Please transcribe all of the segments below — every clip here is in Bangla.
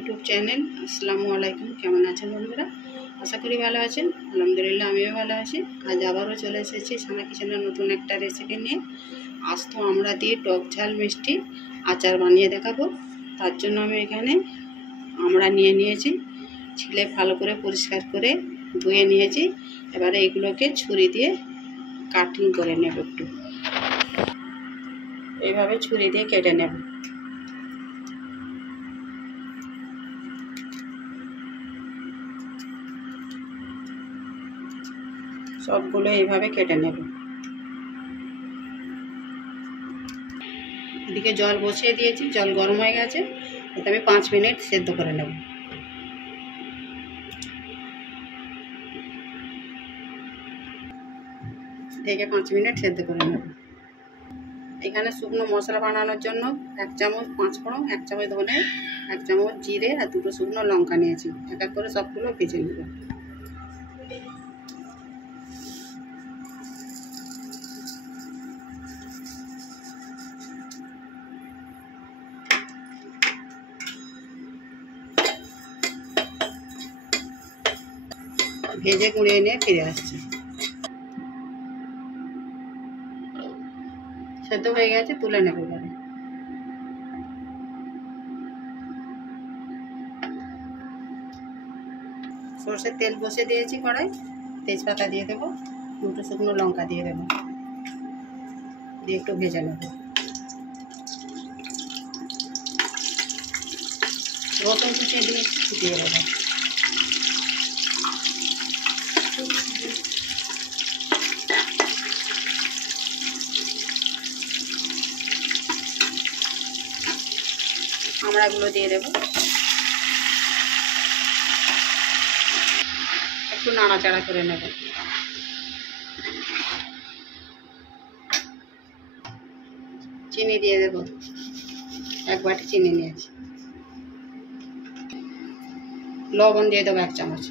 YouTube channel. আসসালামু আলাইকুম। কেমন আছেন বন্ধুরা? আশা করি ভালো আছেন। আলহামদুলিল্লাহ আমিও ভালো আছি। আজ আবারও চলে এসেছি সানা কিচেনের নতুন একটা রেসিপি নিয়ে। আজ তো আমরা দিয়ে টক ঝাল মিষ্টি আচার বানিয়ে দেখাবো। তার জন্য আমি এখানে আমরা নিয়ে নিয়েছি, ছিলে ভালো করে পরিষ্কার করে ধুয়ে নিয়েছি। এবারে এগুলোকে ছুরি দিয়ে কাটিং করে নেব। একটু এইভাবে ছুরি দিয়ে কেটে নেব। সবগুলো এইভাবে কেটে নেব। এদিকে জল বসিয়ে দিয়েছি, জল গরম হয়ে গেছে। এটা আমি 5 মিনিট সেদ্ধ করে নেব। ঢেকে 5 মিনিট সেদ্ধ করে নেব। এখানে শুকনো মশলা বানানোর জন্য 1 চামচ 5 ফোড়ন, 1 চামচ ধনে, 1 চামচ জিরে আর 2টো শুকনো লঙ্কা নিয়েছি। এক এক করে সবগুলো ভেজে নেব। ভেজে গুঁড়িয়ে নিয়ে ফিরে আসছি। সেদ্ধ হয়ে গেছে, তুলে নেব। এবারে সরষের তেল বসিয়ে দিয়েছি কড়াই। তেজপাতা দিয়ে দেবো, 2টো শুকনো লঙ্কা দিয়ে দেবো, দিয়ে একটু ভেজে নেব। রসুন কুচিয়ে দিয়ে দেবো। আমড়াগুলো দিয়ে দেবো। একটু নাড়াচাড়া করে নেব। চিনি দিয়ে দেব, 1 বাটি চিনি নিয়েছি। লবণ দিয়ে দেবো 1 চামচ।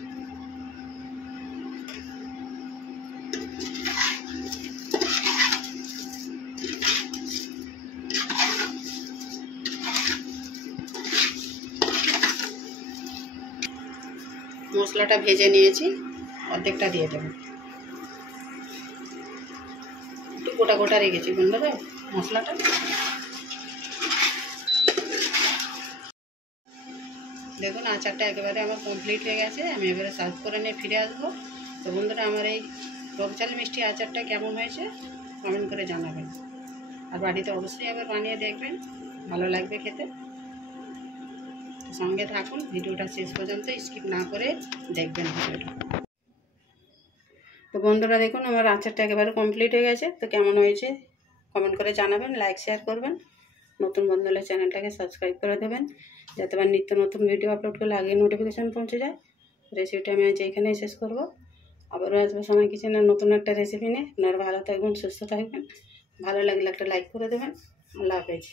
মশলাটা ভেজে নিয়েছি, অর্ধেকটা দিয়ে দেবো। একটু গোটা গোটা রেখেছি বন্ধুরা মশলাটা। দেখুন আচারটা একেবারে আমার কমপ্লিট হয়ে গেছে। আমি এবারে সার্ভ করে নিয়ে ফিরে আসবো। তো বন্ধুরা, আমার এই টক ঝাল মিষ্টি আচারটা কেমন হয়েছে কমেন্ট করে জানাবেন। আর বাড়িতে অবশ্যই আবার বানিয়ে দেখবেন, ভালো লাগবে খেতে। সঙ্গে থাকুন, ভিডিওটা শেষ পর্যন্ত স্কিপ না করে দেখবেন ভিডিওটা। তো বন্ধুরা দেখুন আমার আচারটা একেবারে কমপ্লিট হয়ে গেছে। তো কেমন হয়েছে কমেন্ট করে জানাবেন, লাইক শেয়ার করবেন। নতুন বন্ধু হলে চ্যানেলটাকে সাবস্ক্রাইব করে দেবেন, যাতে আবার নিত্য নতুন ভিডিও আপলোড করলে আগে নোটিফিকেশান পৌঁছে যায়। রেসিপিটা আমি আজ এইখানেই শেষ করবো। আবারও আসবো সানা কিচেনের নতুন একটা রেসিপি নিয়ে। আপনারা ভালো থাকবেন, সুস্থ থাকবেন। ভালো লাগলে একটা লাইক করে দেবেন। আল্লাহ হাফেজ।